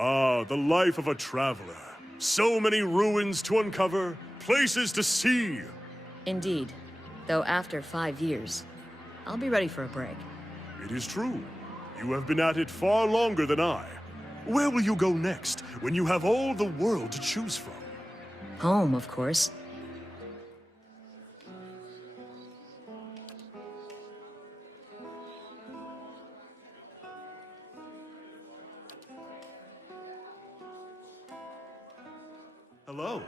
Ah, the life of a traveler. So many ruins to uncover, places to see. Indeed. Though after 5 years, I'll be ready for a break. It is true. You have been at it far longer than I. Where will you go next, when you have all the world to choose from? Home, of course. Hello.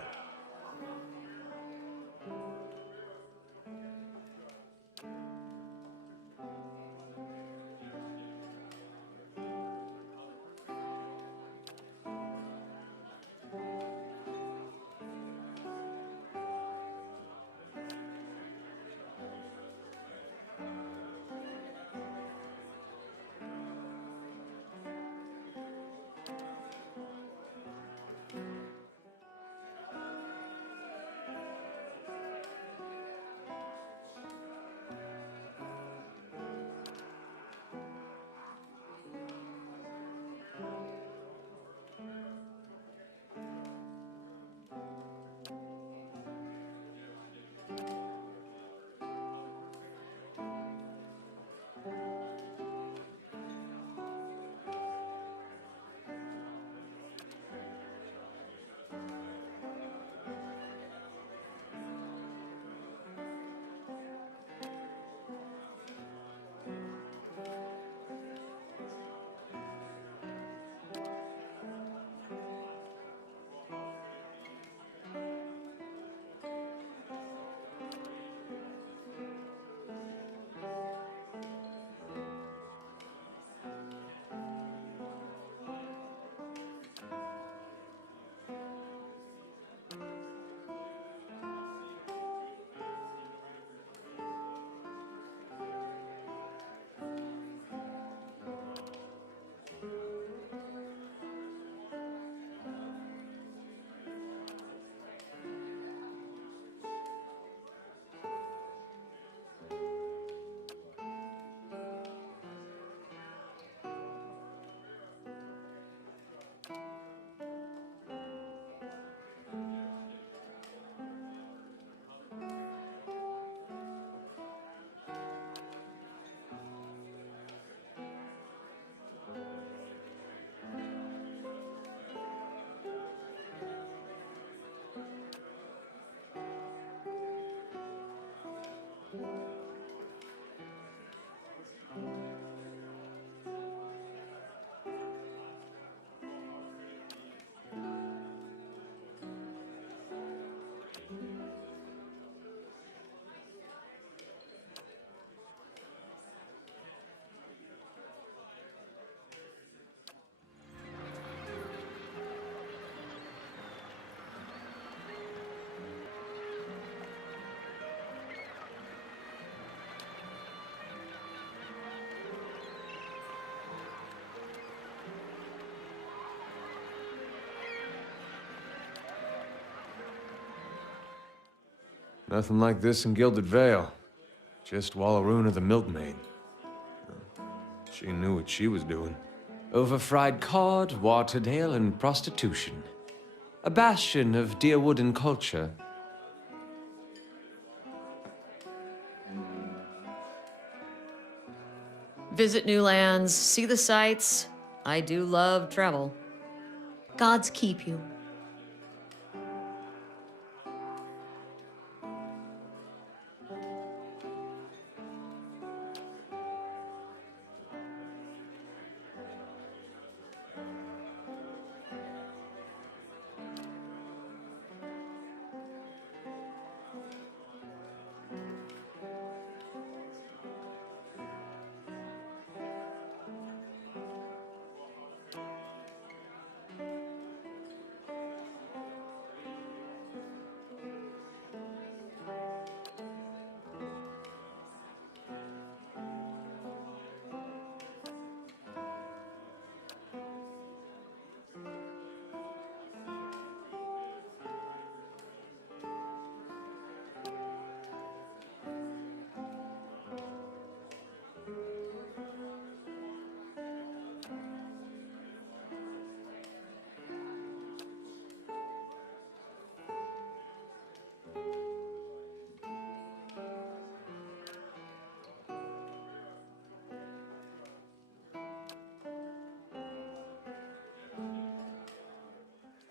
Nothing like this in Gilded Vale. Just Wallaruna of the Milkmaid. She knew what she was doing. Overfried cod, watered ale, and prostitution. A bastion of Deerwooden culture. Visit new lands, see the sights. I do love travel. Gods keep you.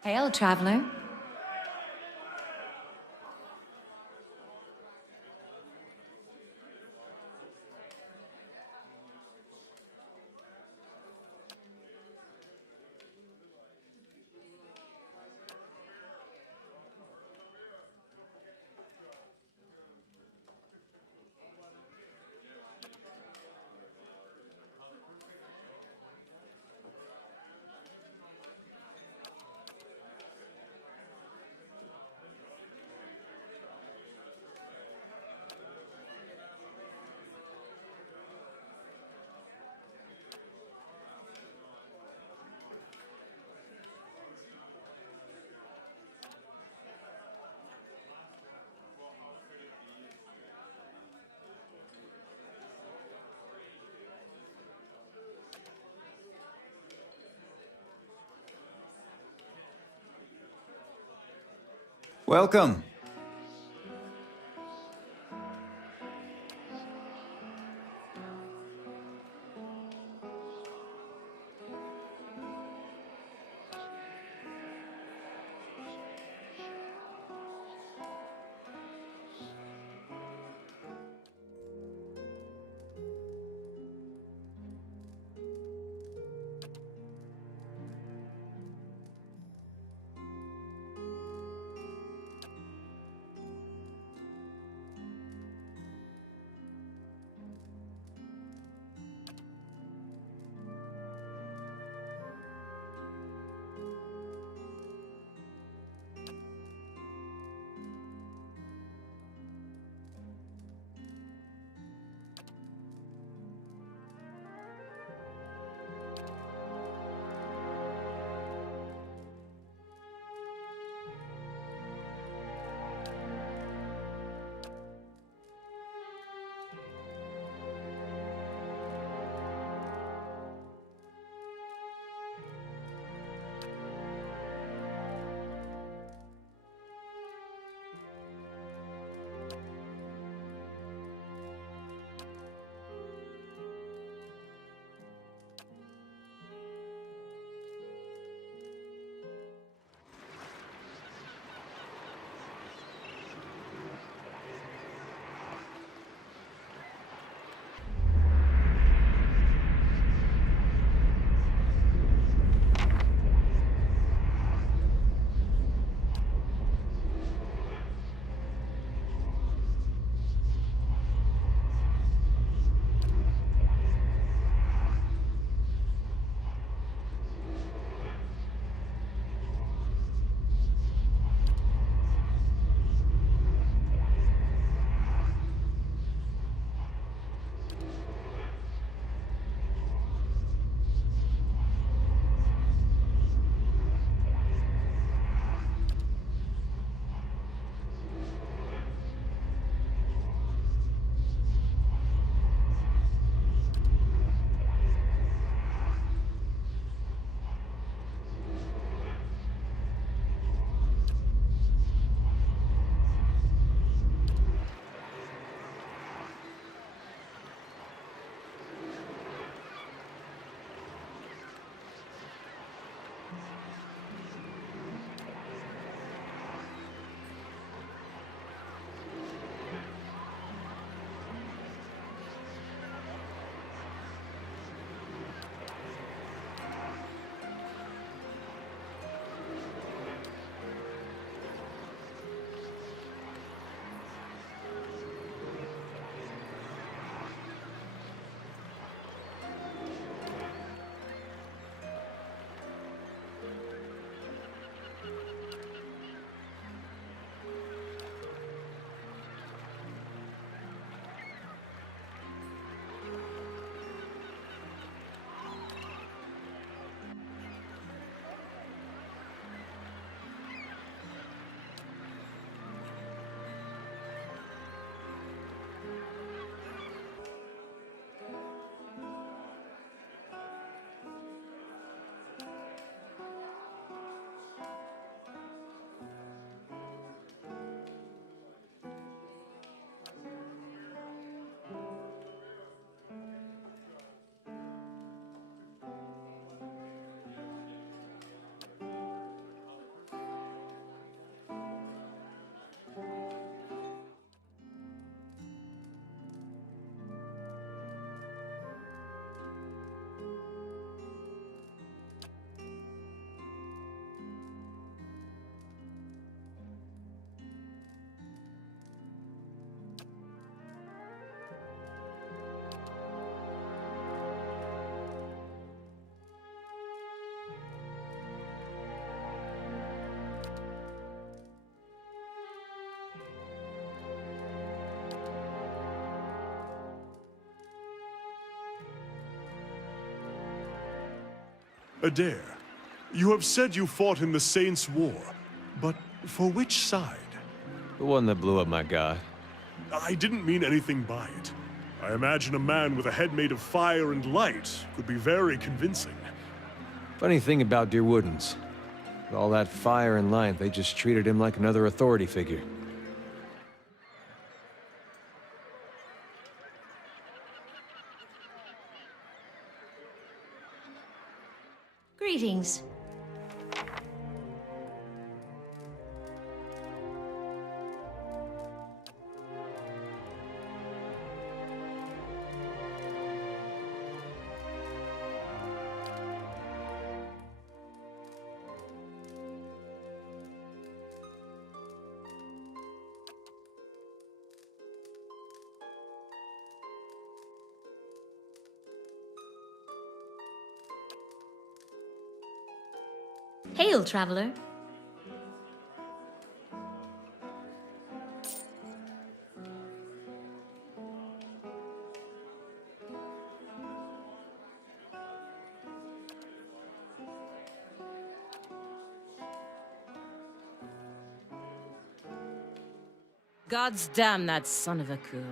Hail, traveler. Welcome. Adair, you have said you fought in the Saints' War, but for which side? The one that blew up my god. I didn't mean anything by it. I imagine a man with a head made of fire and light could be very convincing. Funny thing about Dear Woodens. With all that fire and light, they just treated him like another authority figure. Greetings. Hail, traveler. God's damn that son of a girl.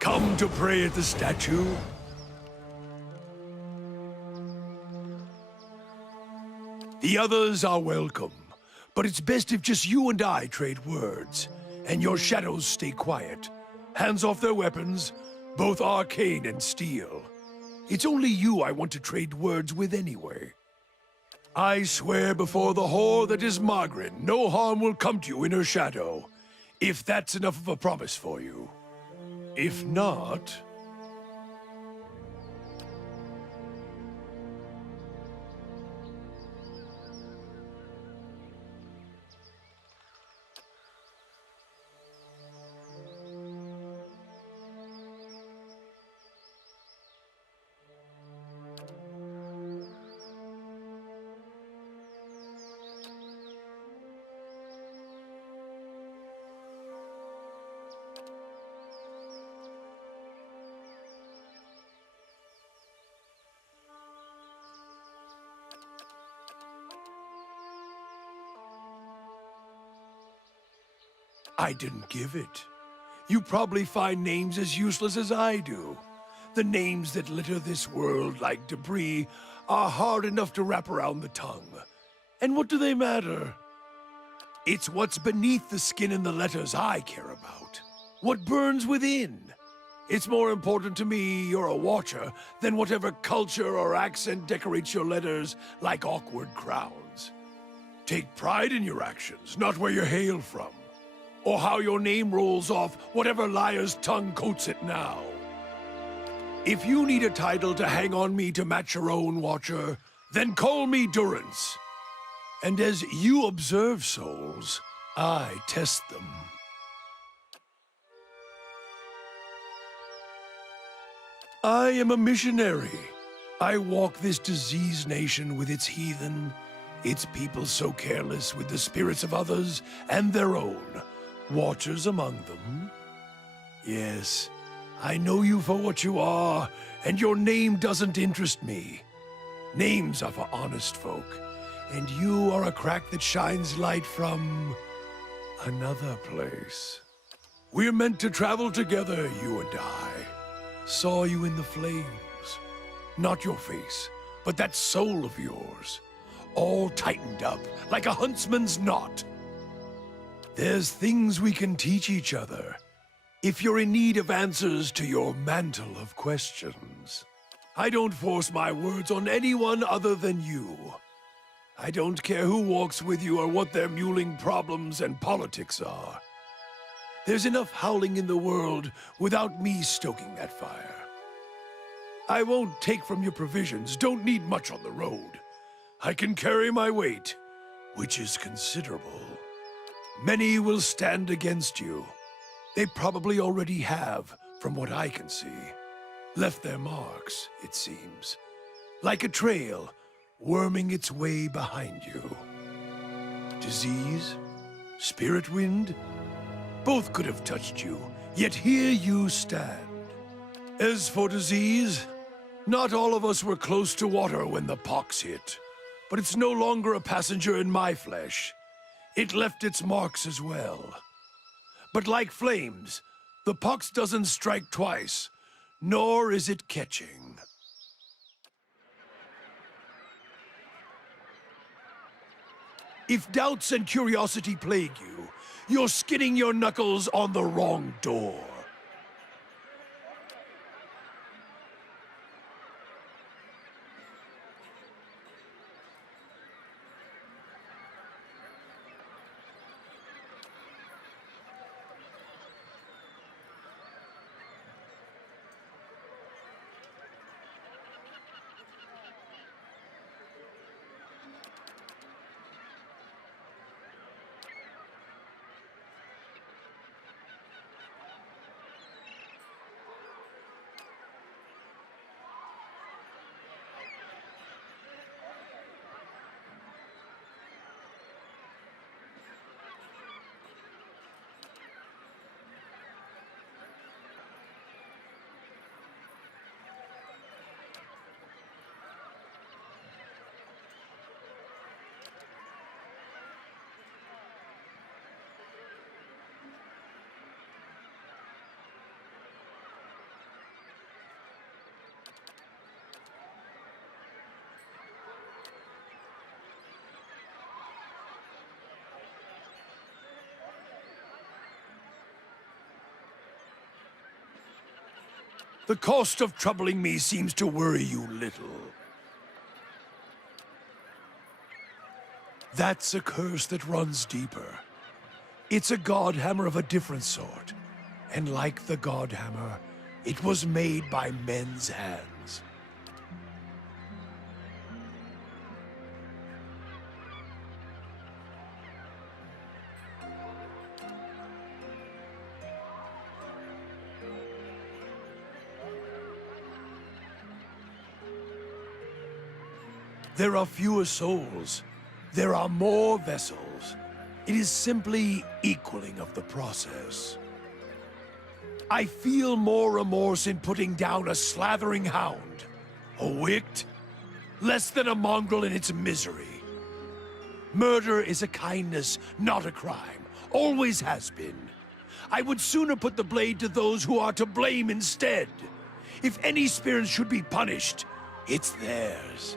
Come to pray at the statue? The others are welcome, but it's best if just you and I trade words, and your shadows stay quiet. Hands off their weapons, both arcane and steel. It's only you I want to trade words with anyway. I swear before the whore that is Margaret, no harm will come to you in her shadow, if that's enough of a promise for you. If not... I didn't give it. You probably find names as useless as I do. The names that litter this world like debris are hard enough to wrap around the tongue. And what do they matter? It's what's beneath the skin and the letters I care about. What burns within. It's more important to me you're a watcher than whatever culture or accent decorates your letters like awkward crowns. Take pride in your actions, not where you hail from. Or how your name rolls off whatever liar's tongue coats it now. If you need a title to hang on me to match your own, Watcher, then call me Durance. And as you observe souls, I test them. I am a missionary. I walk this diseased nation with its heathen, its people so careless with the spirits of others and their own, watchers among them. Yes, I know you for what you are, and your name doesn't interest me. Names are for honest folk, and you are a crack that shines light from another place. We're meant to travel together, you and I. Saw you in the flames. Not your face, but that soul of yours. All tightened up, like a huntsman's knot. There's things we can teach each other, if you're in need of answers to your mantle of questions. I don't force my words on anyone other than you. I don't care who walks with you or what their muling problems and politics are. There's enough howling in the world without me stoking that fire. I won't take from your provisions, don't need much on the road. I can carry my weight, which is considerable. Many will stand against you. They probably already have, from what I can see. Left their marks, it seems. Like a trail, worming its way behind you. Disease? Spirit wind? Both could have touched you, yet here you stand. As for disease, not all of us were close to water when the pox hit. But it's no longer a passenger in my flesh. It left its marks as well. But like flames, the pox doesn't strike twice, nor is it catching. If doubts and curiosity plague you, you're skinning your knuckles on the wrong door. The cost of troubling me seems to worry you little. That's a curse that runs deeper. It's a godhammer of a different sort. And like the godhammer, it was made by men's hands. There are fewer souls. There are more vessels. It is simply equaling of the process. I feel more remorse in putting down a slathering hound. A wict? Less than a mongrel in its misery. Murder is a kindness, not a crime. Always has been. I would sooner put the blade to those who are to blame instead. If any spirit should be punished, it's theirs.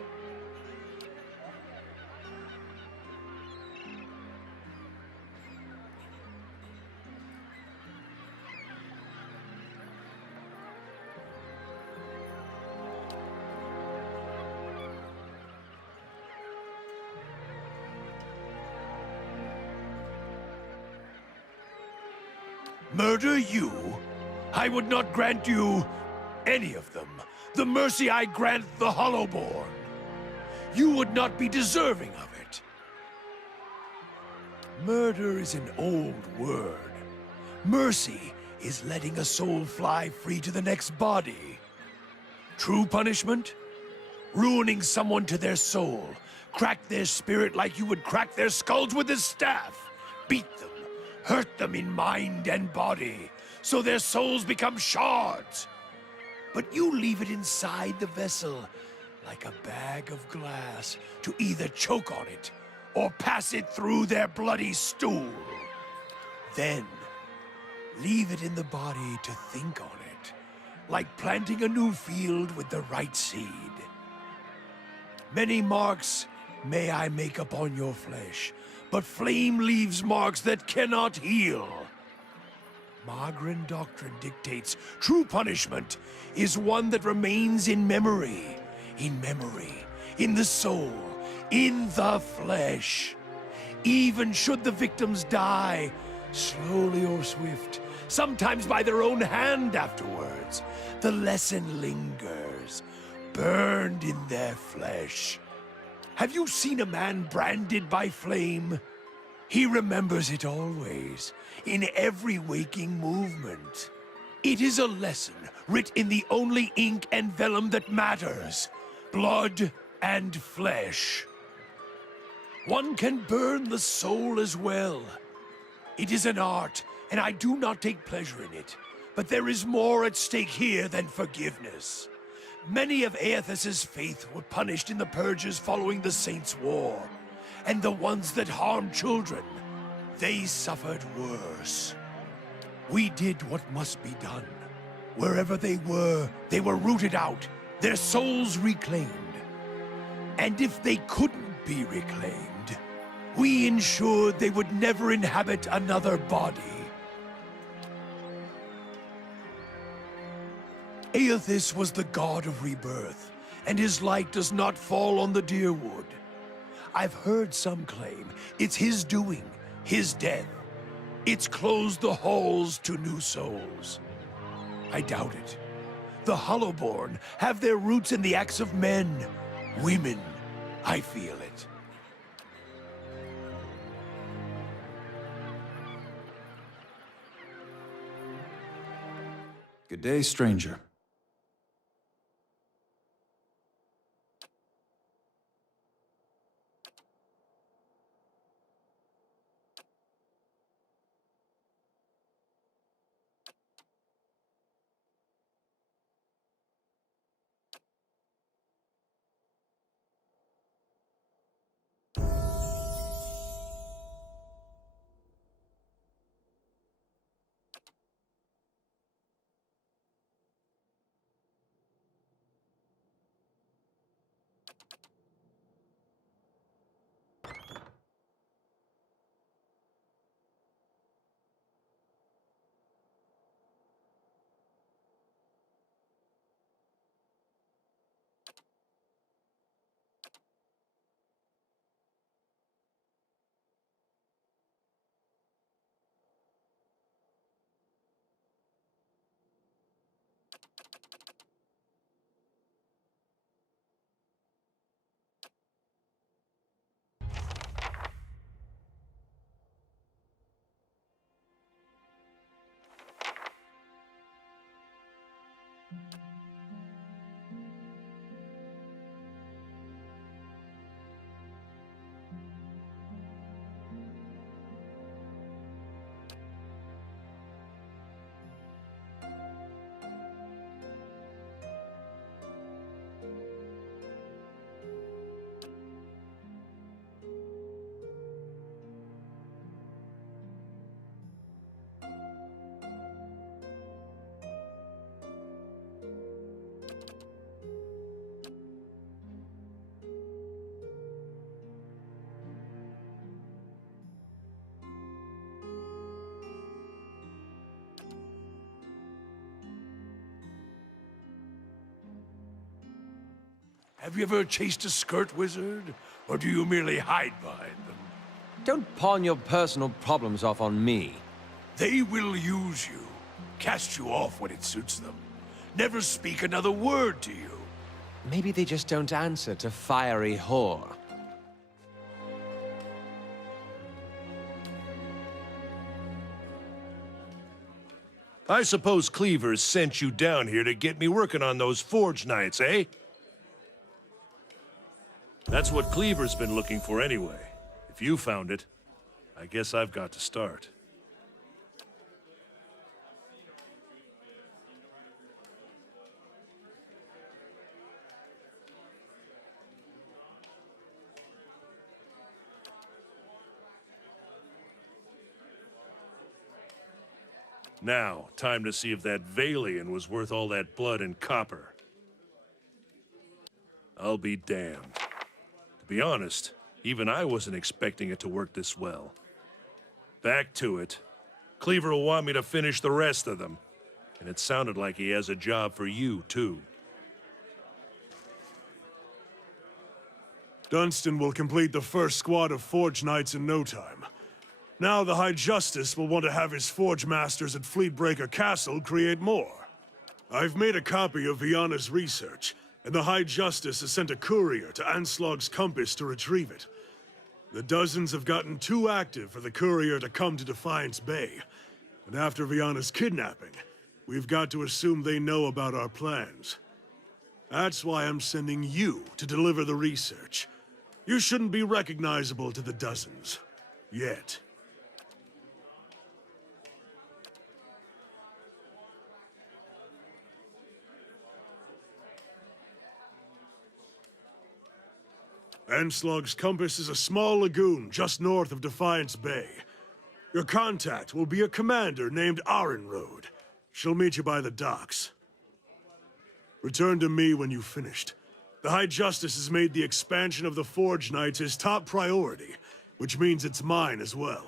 Murder you? I would not grant you any of them. The mercy I grant the Hollowborn. You would not be deserving of it. Murder is an old word. Mercy is letting a soul fly free to the next body. True punishment? Ruining someone to their soul. Crack their spirit like you would crack their skulls with a staff. Beat them. Hurt them in mind and body. So their souls become shards. But you leave it inside the vessel, like a bag of glass, to either choke on it or pass it through their bloody stool. Then, leave it in the body to think on it, like planting a new field with the right seed. Many marks may I make upon your flesh, but flame leaves marks that cannot heal. Magran doctrine dictates true punishment is one that remains in memory, in the soul, in the flesh. Even should the victims die, slowly or swift, sometimes by their own hand afterwards, the lesson lingers, burned in their flesh. Have you seen a man branded by flame? He remembers it always, in every waking movement. It is a lesson writ in the only ink and vellum that matters, blood and flesh. One can burn the soul as well. It is an art, and I do not take pleasure in it. But there is more at stake here than forgiveness. Many of Aethys' faith were punished in the purges following the Saints' War. And the ones that harmed children, they suffered worse. We did what must be done. Wherever they were rooted out, their souls reclaimed. And if they couldn't be reclaimed, we ensured they would never inhabit another body. Aethys was the god of rebirth, and his light does not fall on the Dyrwood. I've heard some claim it's his doing, his death. It's closed the halls to new souls. I doubt it. The Hollowborn have their roots in the acts of men, women. I feel it. Good day, stranger. Have you ever chased a skirt wizard? Or do you merely hide behind them? Don't pawn your personal problems off on me. They will use you, cast you off when it suits them, never speak another word to you. Maybe they just don't answer to fiery whore. I suppose Cleaver sent you down here to get me working on those Forge Nights, eh? That's what Cleaver's been looking for anyway. If you found it, I guess I've got to start. Now, time to see if that Valian was worth all that blood and copper. I'll be damned. To be honest, even I wasn't expecting it to work this well. Back to it. Cleaver will want me to finish the rest of them. And it sounded like he has a job for you, too. Dunstan will complete the first squad of Forge Knights in no time. Now the High Justice will want to have his Forge Masters at Fleetbreaker Castle create more. I've made a copy of Viana's research, and the High Justice has sent a courier to Anslog's Compass to retrieve it. The Dozens have gotten too active for the courier to come to Defiance Bay. And after Viana's kidnapping, we've got to assume they know about our plans. That's why I'm sending you to deliver the research. You shouldn't be recognizable to the Dozens. Yet. Anslog's Compass is a small lagoon just north of Defiance Bay. Your contact will be a commander named Arenrode. She'll meet you by the docks. Return to me when you've finished. The High Justice has made the expansion of the Forge Knights his top priority, which means it's mine as well.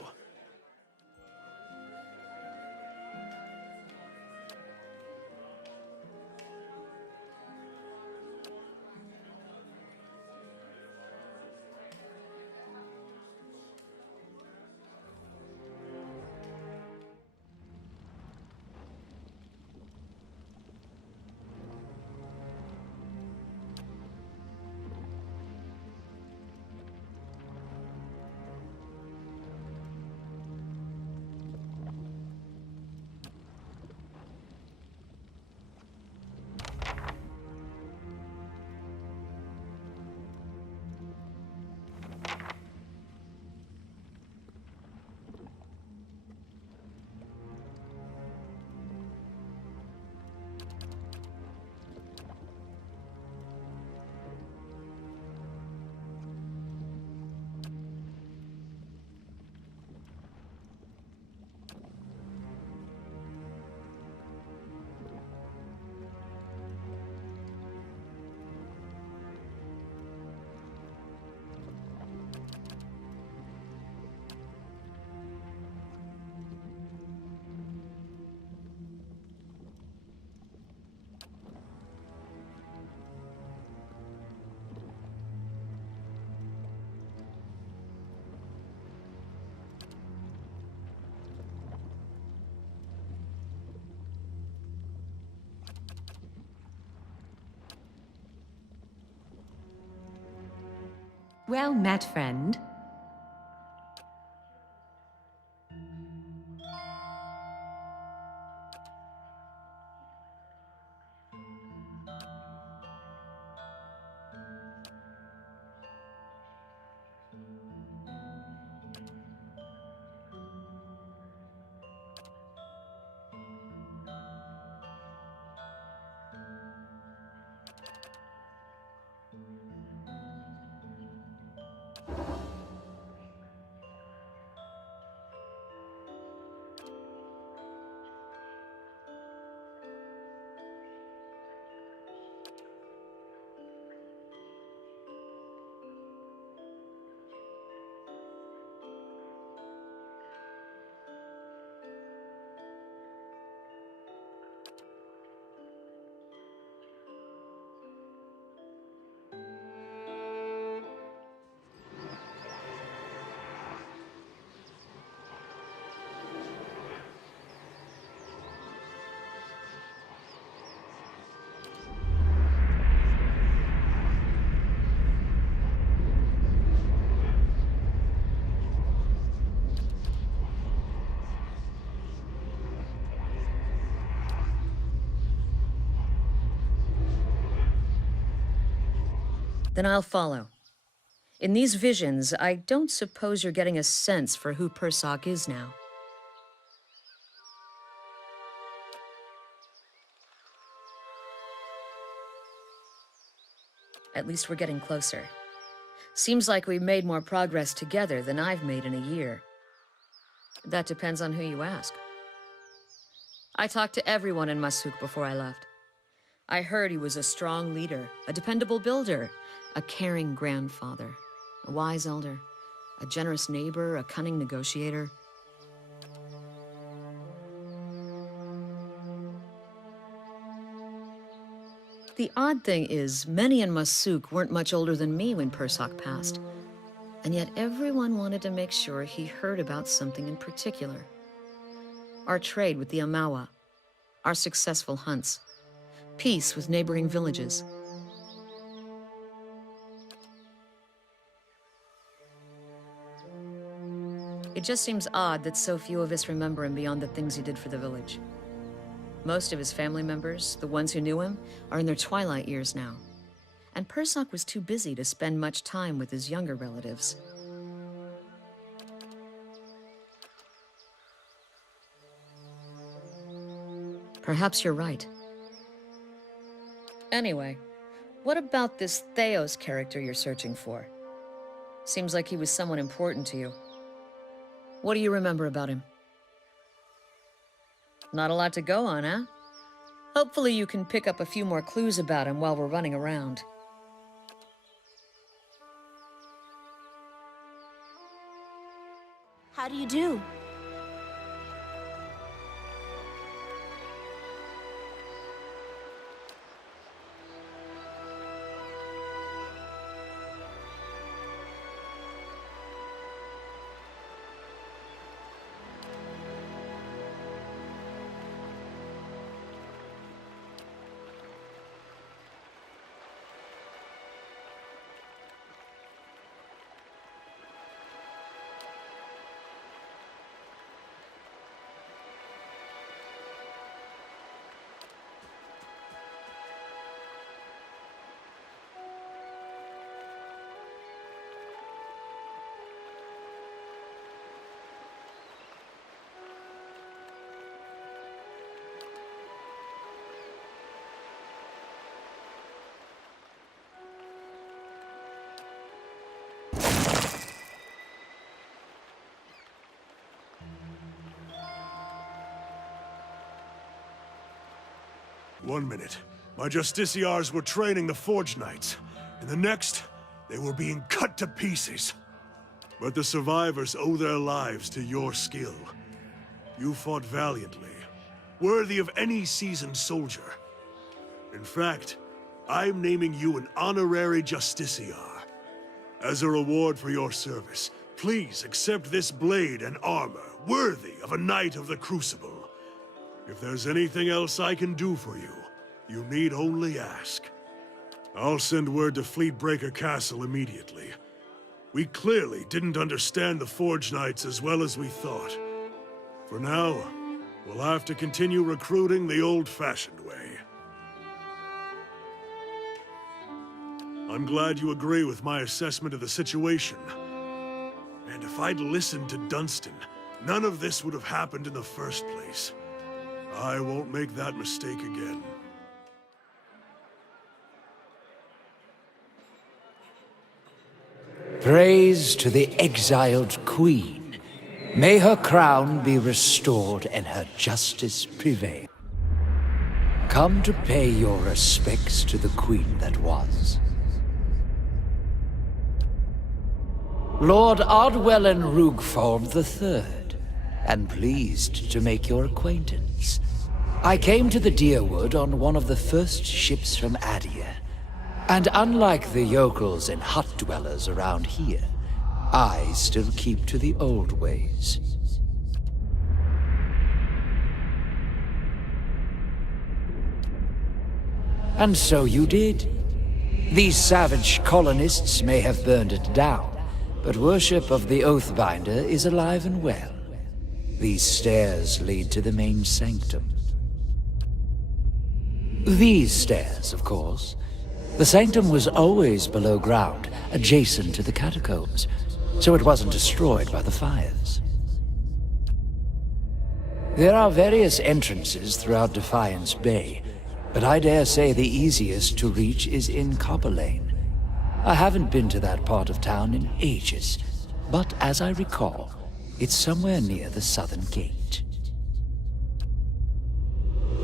Well met, friend. Then I'll follow. In these visions, I don't suppose you're getting a sense for who Persoc is now. At least we're getting closer. Seems like we've made more progress together than I've made in a year. That depends on who you ask. I talked to everyone in Masuk before I left. I heard he was a strong leader, a dependable builder, a caring grandfather, a wise elder, a generous neighbor, a cunning negotiator. The odd thing is, many in Masuk weren't much older than me when Persoc passed. And yet everyone wanted to make sure he heard about something in particular. Our trade with the Amawa, our successful hunts, peace with neighboring villages. It just seems odd that so few of us remember him beyond the things he did for the village. Most of his family members, the ones who knew him, are in their twilight years now. And Persoc was too busy to spend much time with his younger relatives. Perhaps you're right. Anyway, what about this Theos character you're searching for? Seems like he was someone important to you. What do you remember about him? Not a lot to go on, huh? Hopefully you can pick up a few more clues about him while we're running around. How do you do? One minute, my Justiciars were training the Forge Knights. In the next, they were being cut to pieces. But the survivors owe their lives to your skill. You fought valiantly, worthy of any seasoned soldier. In fact, I'm naming you an honorary Justiciar. As a reward for your service, please accept this blade and armor, worthy of a Knight of the Crucible. If there's anything else I can do for you, you need only ask. I'll send word to Fleetbreaker Castle immediately. We clearly didn't understand the Forge Knights as well as we thought. For now, we'll have to continue recruiting the old-fashioned way. I'm glad you agree with my assessment of the situation. And if I'd listened to Dunstan, none of this would have happened in the first place. I won't make that mistake again. Praise to the exiled queen. May her crown be restored and her justice prevail. Come to pay your respects to the queen that was. Lord Ardwellen Rugfold III, and pleased to make your acquaintance. I came to the Deerwood on one of the first ships from Adia, and unlike the yokels and hut dwellers around here, I still keep to the old ways. And so you did. These savage colonists may have burned it down, but worship of the Oathbinder is alive and well. These stairs lead to the main sanctum. These stairs, of course. The sanctum was always below ground, adjacent to the catacombs, so it wasn't destroyed by the fires. There are various entrances throughout Defiance Bay, but I dare say the easiest to reach is in Copper Lane. I haven't been to that part of town in ages, but as I recall, it's somewhere near the southern gate.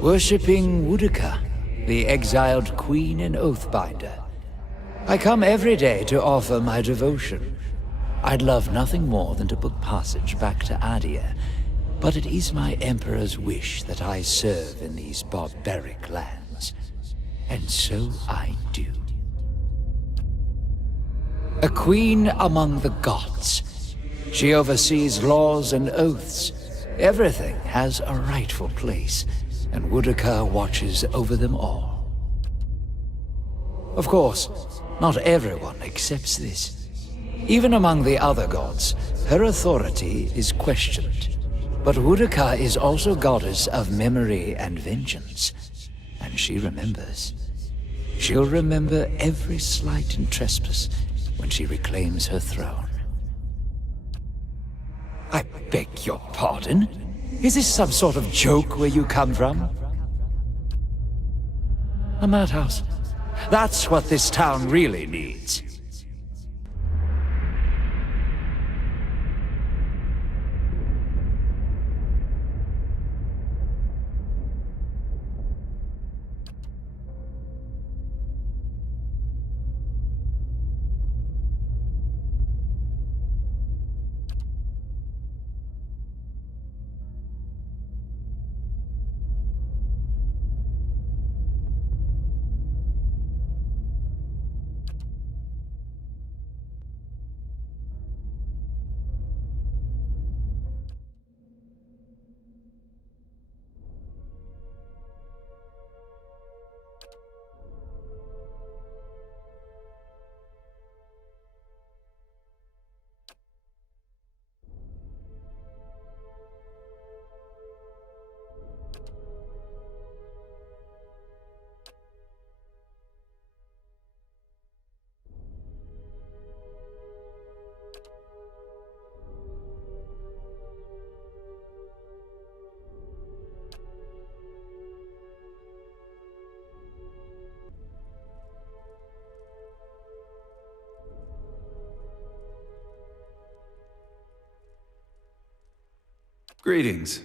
Worshipping Woodica, the exiled queen and oathbinder. I come every day to offer my devotion. I'd love nothing more than to book passage back to Adia, but it is my Emperor's wish that I serve in these barbaric lands. And so I do. A queen among the gods. She oversees laws and oaths. Everything has a rightful place, and Woodica watches over them all. Of course, not everyone accepts this. Even among the other gods, her authority is questioned. But Woodica is also goddess of memory and vengeance, and she remembers. She'll remember every slight and trespass when she reclaims her throne. I beg your pardon? Is this some sort of joke where you come from? A madhouse. That's what this town really needs. Greetings.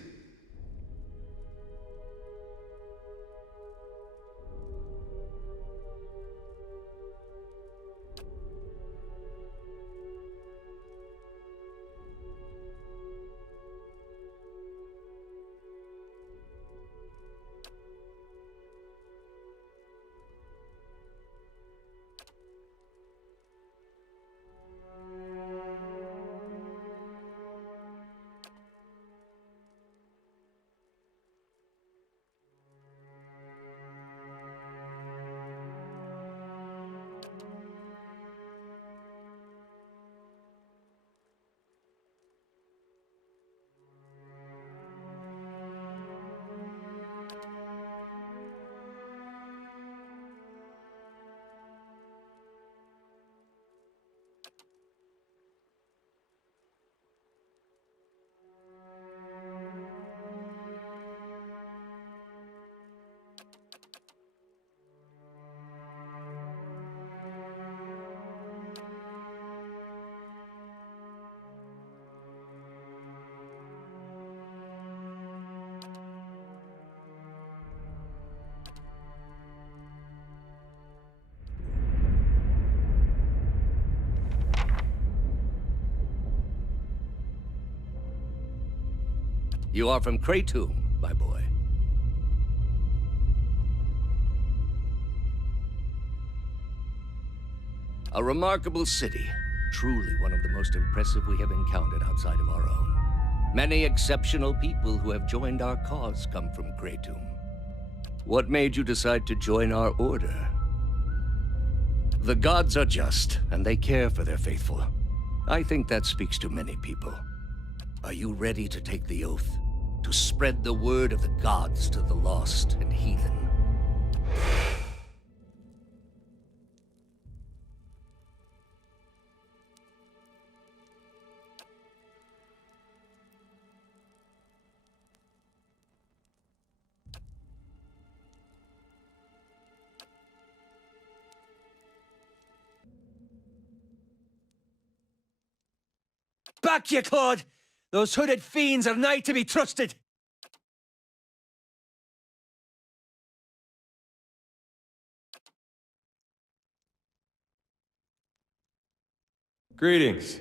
You are from Kratom, my boy. A remarkable city. Truly one of the most impressive we have encountered outside of our own. Many exceptional people who have joined our cause come from Kratom. What made you decide to join our order? The gods are just, and they care for their faithful. I think that speaks to many people. Are you ready to take the oath? To spread the word of the gods to the lost and heathen? Back ye, Claude! Those hooded fiends are nigh to be trusted! Greetings.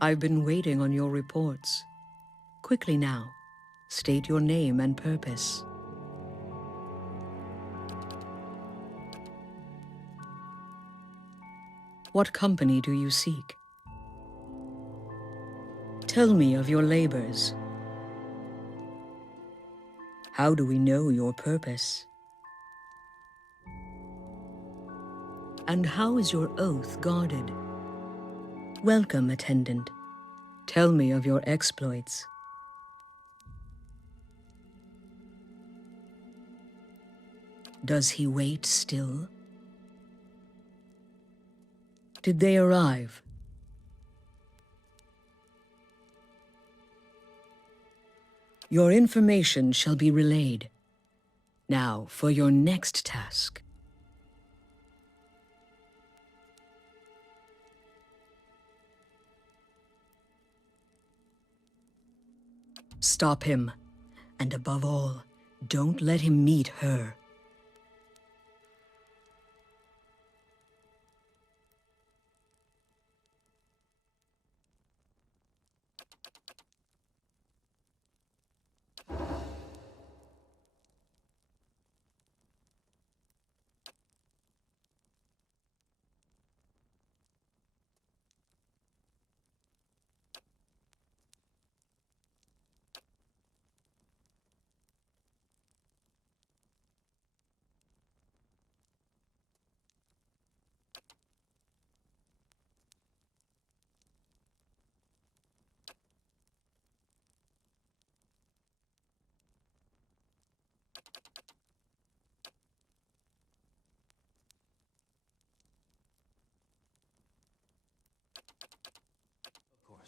I've been waiting on your reports. Quickly now, state your name and purpose. What company do you seek? Tell me of your labors. How do we know your purpose? And how is your oath guarded? Welcome, attendant. Tell me of your exploits. Does he wait still? Did they arrive? Your information shall be relayed. Now, for your next task. Stop him, and above all, don't let him meet her.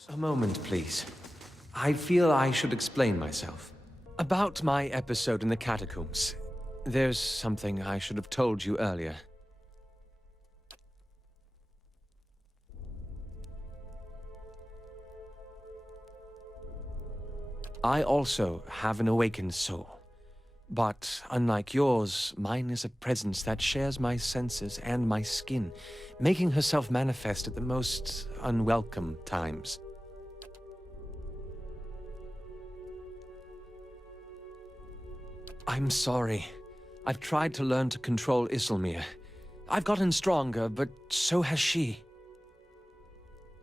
A moment, please. I feel I should explain myself. About my episode in the catacombs, there's something I should have told you earlier. I also have an awakened soul. But unlike yours, mine is a presence that shares my senses and my skin, making herself manifest at the most unwelcome times. I'm sorry. I've tried to learn to control Isilmir. I've gotten stronger, but so has she.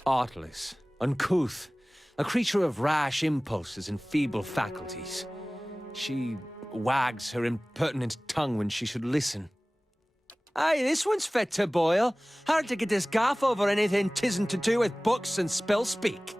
Artless, uncouth, a creature of rash impulses and feeble faculties. She wags her impertinent tongue when she should listen. Aye, this one's fit to boil. Hard to get this gaff over anything tisn't to do with books and spell speak.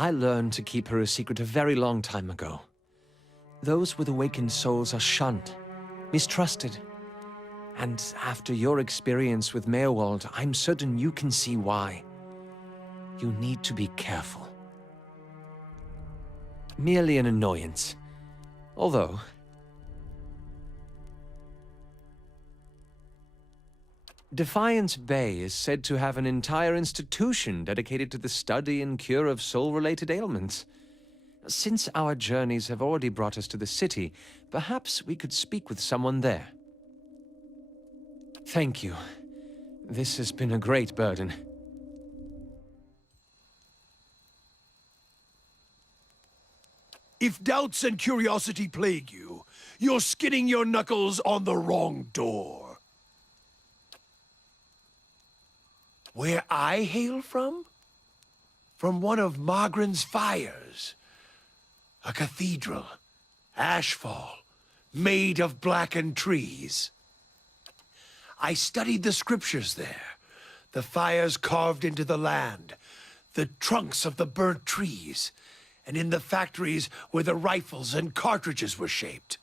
I learned to keep her a secret a very long time ago. Those with awakened souls are shunned, mistrusted. And after your experience with Meowald, I'm certain you can see why. You need to be careful. Merely an annoyance. Although... Defiance Bay is said to have an entire institution dedicated to the study and cure of soul-related ailments. Since our journeys have already brought us to the city, perhaps we could speak with someone there. Thank you. This has been a great burden. If doubts and curiosity plague you, you're skinning your knuckles on the wrong door. Where I hail from? From one of Magran's fires. A cathedral, Ashfall, made of blackened trees. I studied the scriptures there, the fires carved into the land, the trunks of the burnt trees, and in the factories where the rifles and cartridges were shaped.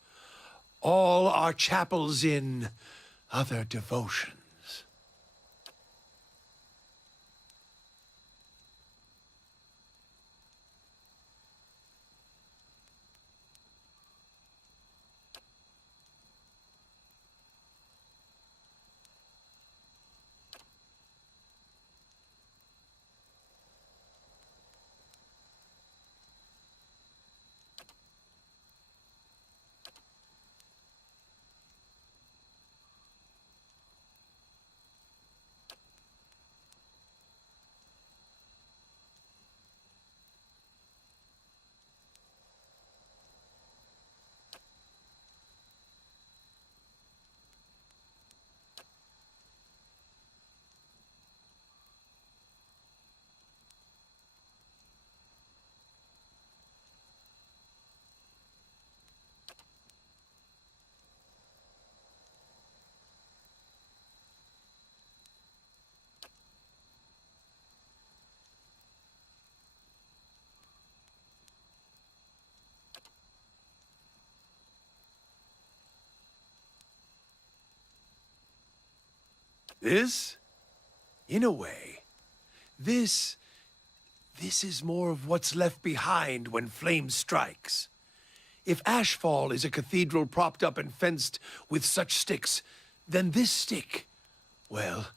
All are chapels in other devotions. This, in a way, this is more of what's left behind when flame strikes. If Ashfall is a cathedral propped up and fenced with such sticks, then this stick, well,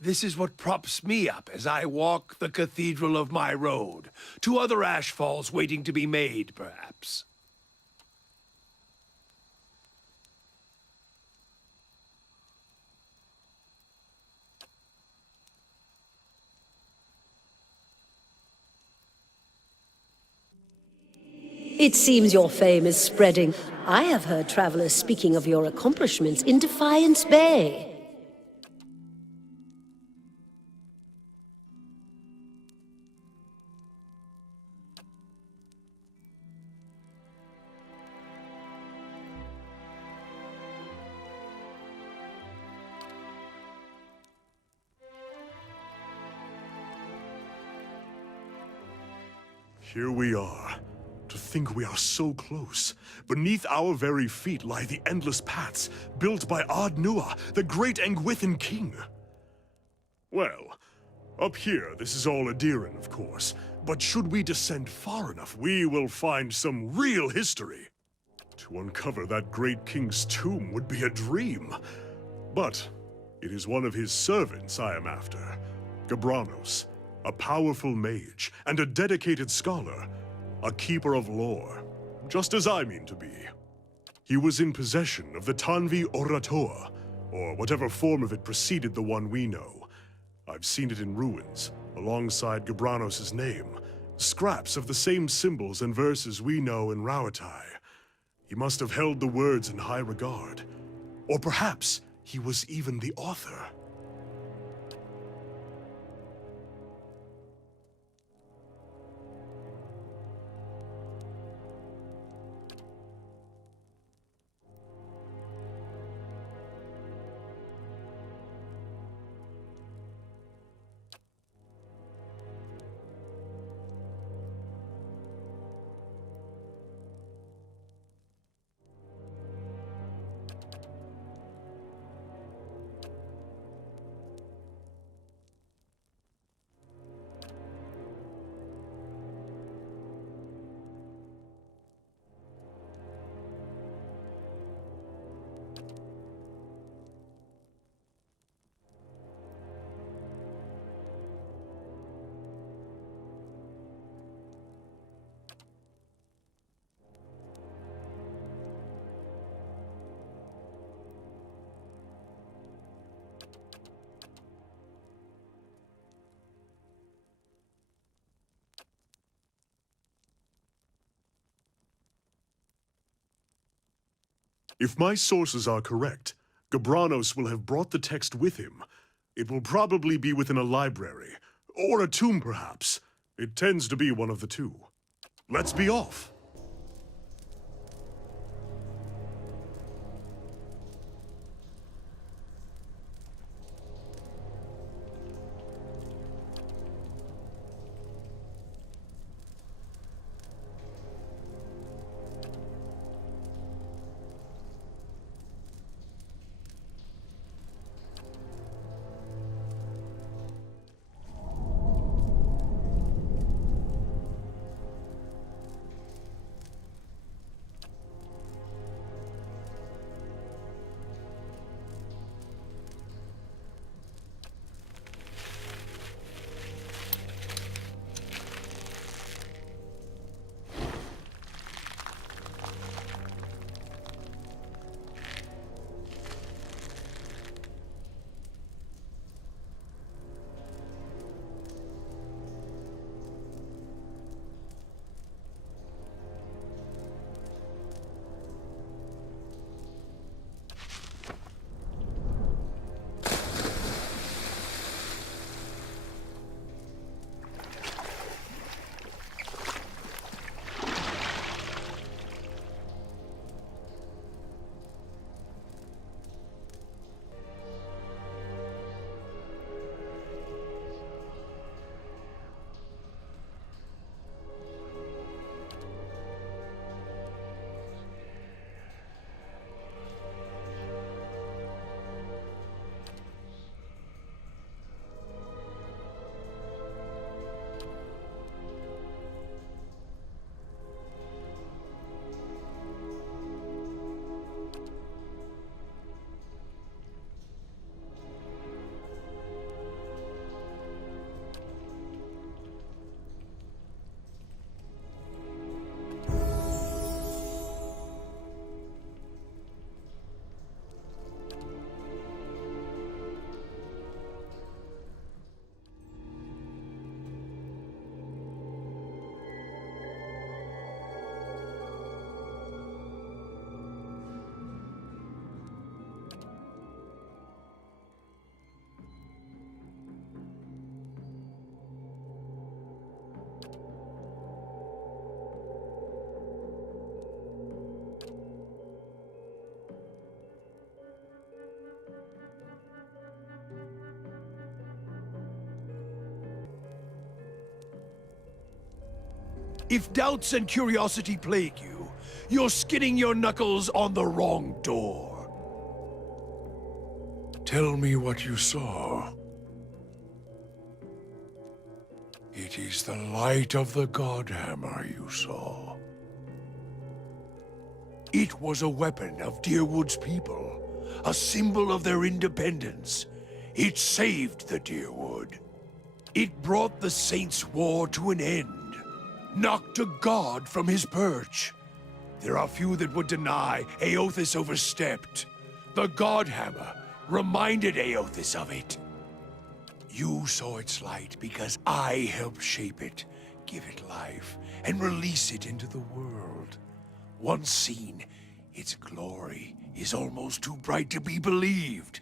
this is what props me up as I walk the cathedral of my road, to other Ashfalls waiting to be made, perhaps. It seems your fame is spreading. I have heard travelers speaking of your accomplishments in Defiance Bay. Here we are. To think we are so close. Beneath our very feet lie the endless paths built by Ard Nua, the great Engwithan king. Well, up here this is all Adiran, of course, but should we descend far enough, we will find some real history. To uncover that great king's tomb would be a dream. But it is one of his servants I am after, Gabranos, a powerful mage and a dedicated scholar. A keeper of lore, just as I mean to be. He was in possession of the Tanvi Oratoa, or whatever form of it preceded the one we know. I've seen it in ruins, alongside Gabranos' name. Scraps of the same symbols and verses we know in Rauatai. He must have held the words in high regard. Or perhaps he was even the author. If my sources are correct, Gabranos will have brought the text with him. It will probably be within a library, or a tomb perhaps. It tends to be one of the two. Let's be off! If doubts and curiosity plague you, you're skinning your knuckles on the wrong door. Tell me what you saw. It is the light of the Godhammer you saw. It was a weapon of Deerwood's people, a symbol of their independence. It saved the Deerwood. It brought the Saints' War to an end, knocked a god from his perch. There are few that would deny Eothas overstepped. The Godhammer reminded Aothis of it. You saw its light because I helped shape it, give it life, and release it into the world. Once seen, its glory is almost too bright to be believed,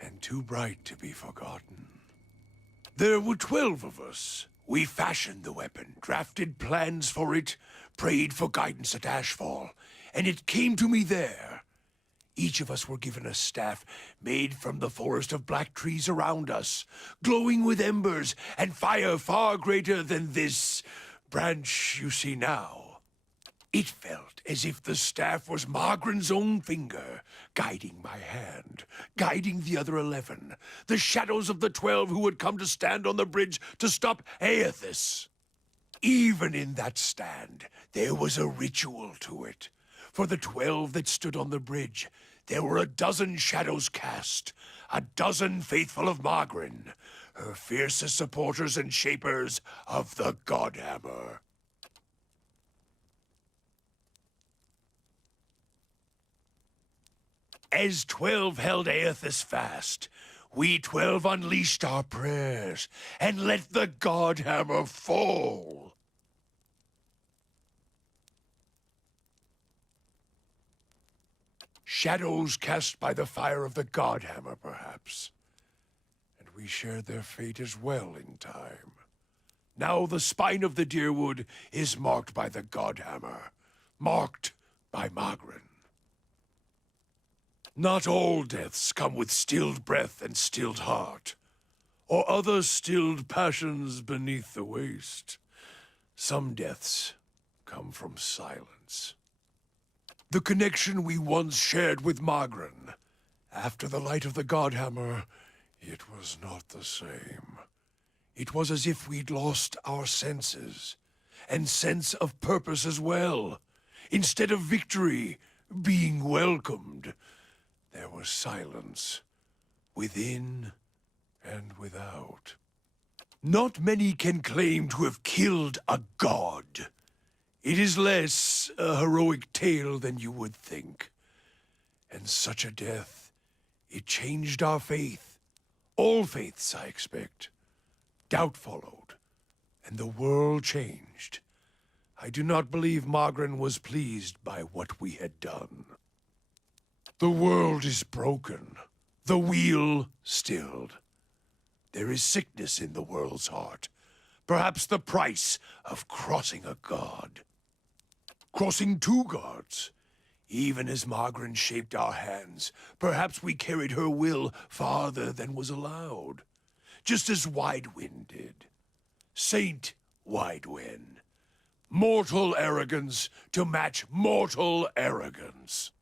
and too bright to be forgotten. There were 12 of us. We fashioned the weapon, drafted plans for it, prayed for guidance at Ashfall, and it came to me there. Each of us were given a staff made from the forest of black trees around us, glowing with embers and fire far greater than this branch you see now. It felt as if the staff was Margaren's own finger, guiding my hand, guiding the other 11, the shadows of the 12 who had come to stand on the bridge to stop Aothis. Even in that stand, there was a ritual to it. For the 12 that stood on the bridge, there were a dozen shadows cast, a dozen faithful of Margren, her fiercest supporters and shapers of the Godhammer. As 12 held Aothis fast, we 12 unleashed our prayers and let the Godhammer fall. Shadows cast by the fire of the Godhammer, perhaps. And we shared their fate as well in time. Now the spine of the Dyrwood is marked by the Godhammer, marked by Margren. Not all deaths come with stilled breath and stilled heart, or other stilled passions beneath the waste. Some deaths come from silence. The connection we once shared with Margren, after the light of the Godhammer, it was not the same. It was as if we'd lost our senses, and sense of purpose as well. Instead of victory, being welcomed, there was silence, within and without. Not many can claim to have killed a god. It is less a heroic tale than you would think. And such a death, it changed our faith. All faiths, I expect. Doubt followed, and the world changed. I do not believe Margren was pleased by what we had done. The world is broken, the wheel stilled. There is sickness in the world's heart, perhaps the price of crossing a god. Crossing 2 gods. Even as Margren shaped our hands, perhaps we carried her will farther than was allowed. Just as Widewind did. Saint Widewind. Mortal arrogance to match mortal arrogance.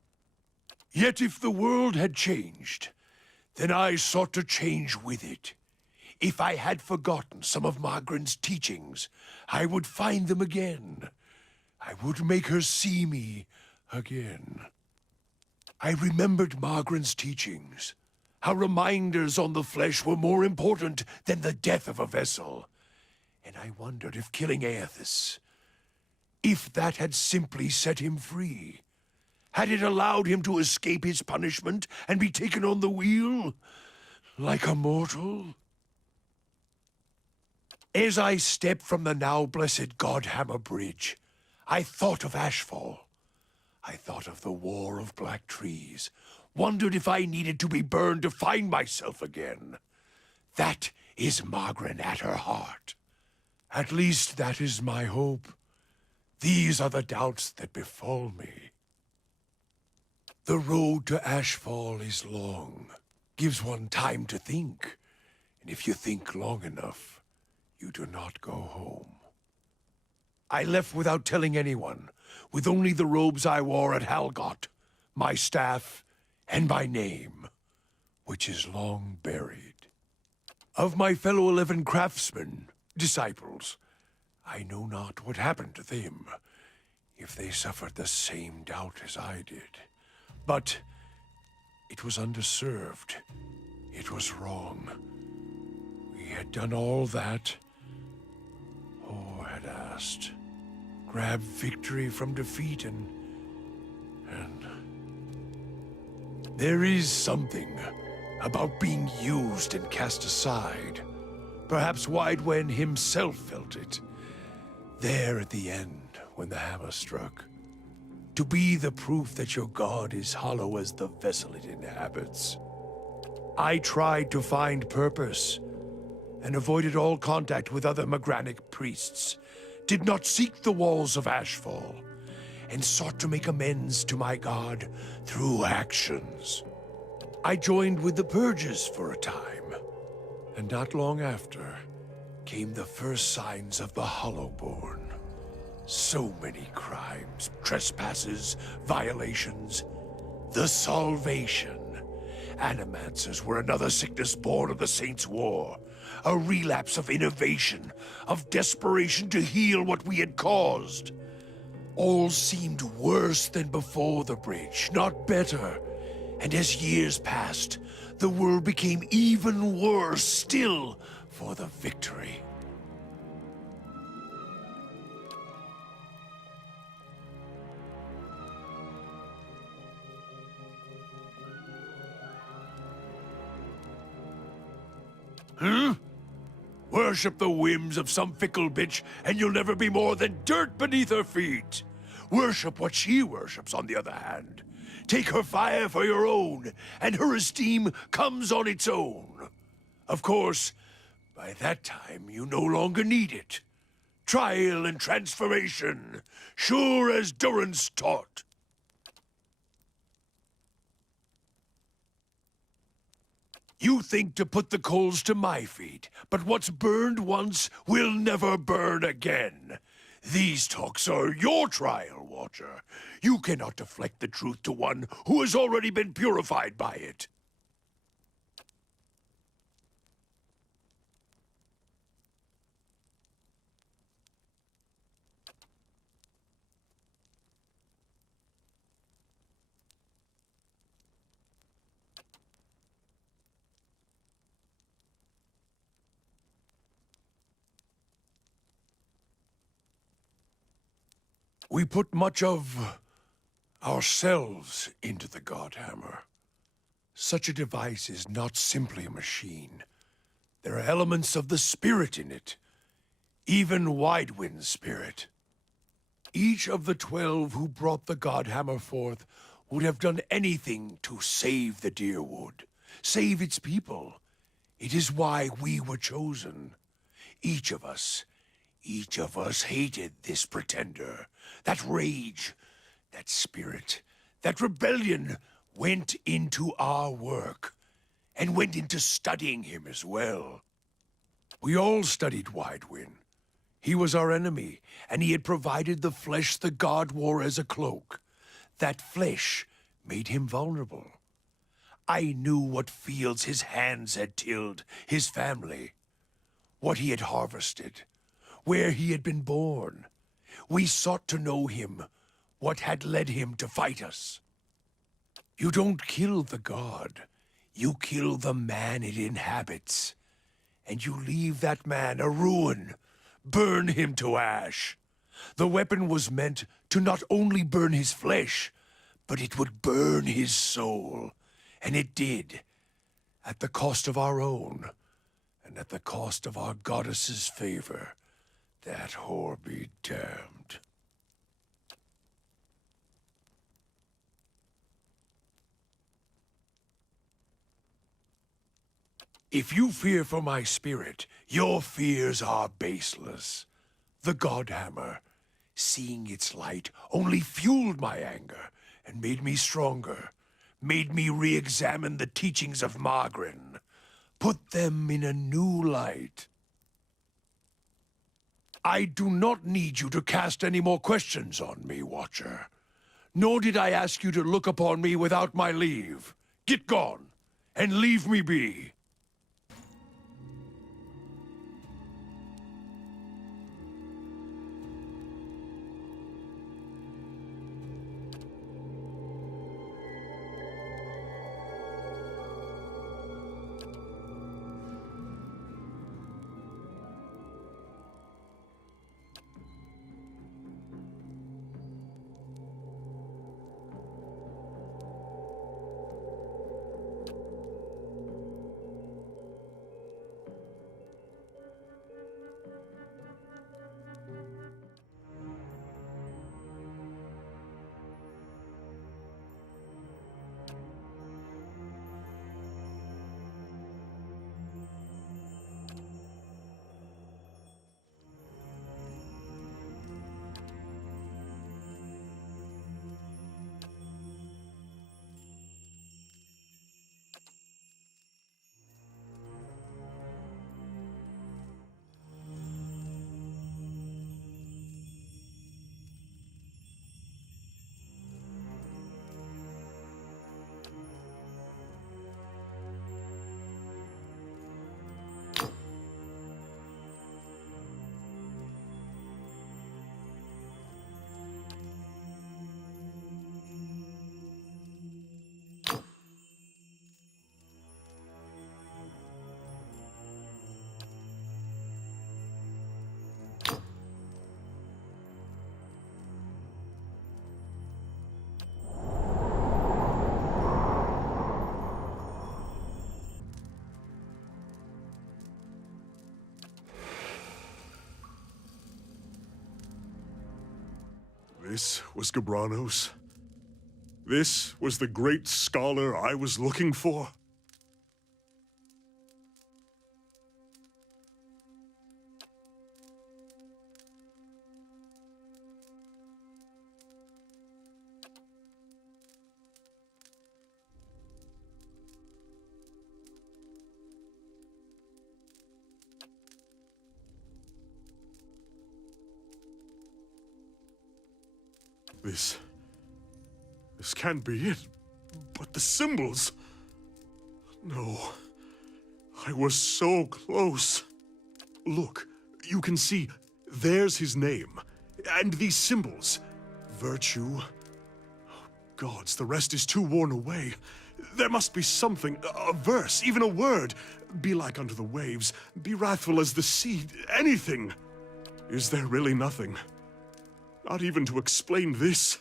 Yet if the world had changed, then I sought to change with it. If I had forgotten some of Margren's teachings, I would find them again. I would make her see me again. I remembered Margren's teachings, how reminders on the flesh were more important than the death of a vessel. And I wondered if killing Aothis, if that had simply set him free. Had it allowed him to escape his punishment and be taken on the wheel, like a mortal? As I stepped from the now blessed Godhammer Bridge, I thought of Ashfall. I thought of the War of Black Trees, wondered if I needed to be burned to find myself again. That is Margren at her heart. At least that is my hope. These are the doubts that befall me. The road to Ashfall is long, gives one time to think, and if you think long enough, you do not go home. I left without telling anyone, with only the robes I wore at Halgot, my staff, and my name, which is long buried. Of my fellow 11 craftsmen, disciples, I know not what happened to them, if they suffered the same doubt as I did. But it was underserved. It was wrong. We had done all that, or had asked. Grab victory from defeat and... There is something about being used and cast aside. Perhaps Widewen himself felt it. There at the end, when the hammer struck. To be the proof that your god is hollow as the vessel it inhabits. I tried to find purpose, and avoided all contact with other Magranic priests. Did not seek the walls of Ashfall, and sought to make amends to my god through actions. I joined with the Purges for a time, and not long after came the first signs of the Hollowborn. So many crimes, trespasses, violations. The Salvation. Animancers were another sickness born of the Saints' War. A relapse of innovation, of desperation to heal what we had caused. All seemed worse than before the bridge, not better. And as years passed, the world became even worse still for the victory. Huh? Worship the whims of some fickle bitch, and you'll never be more than dirt beneath her feet. Worship what she worships, on the other hand. Take her fire for your own, and her esteem comes on its own. Of course, by that time, you no longer need it. Trial and transformation, sure as Durance taught. You think to put the coals to my feet, but what's burned once will never burn again. These talks are your trial, Watcher. You cannot deflect the truth to one who has already been purified by it. We put much of ourselves into the Godhammer. Such a device is not simply a machine. There are elements of the spirit in it, even Widewind's spirit. Each of the 12 who brought the Godhammer forth would have done anything to save the Dyrwood, save its people. It is why we were chosen. Each of us hated this pretender. That rage, that spirit, that rebellion went into our work, and went into studying him as well. We all studied Widewind. He was our enemy, and he had provided the flesh the god wore as a cloak. That flesh made him vulnerable. I knew what fields his hands had tilled, his family, what he had harvested, where he had been born. We sought to know him, what had led him to fight us. You don't kill the god. You kill the man it inhabits. And you leave that man a ruin. Burn him to ash. The weapon was meant to not only burn his flesh, but it would burn his soul. And it did. At the cost of our own, and at the cost of our goddess's favor. That whore be damned. If you fear for my spirit, your fears are baseless. The Godhammer, seeing its light, only fueled my anger and made me stronger, made me re-examine the teachings of Magrin, put them in a new light. I do not need you to cast any more questions on me, Watcher. Nor did I ask you to look upon me without my leave. Get gone, and leave me be. This was Gabranos. This was the great scholar I was looking for. This can't be it. But the symbols... No. I was so close. Look, you can see, there's his name. And these symbols. Virtue. Gods, the rest is too worn away. There must be something, a verse, even a word. Be like unto the waves, be wrathful as the sea, anything. Is there really nothing? Not even to explain this?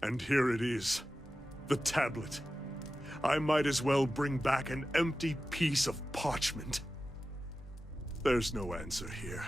And here it is, the tablet. I might as well bring back an empty piece of parchment. There's no answer here.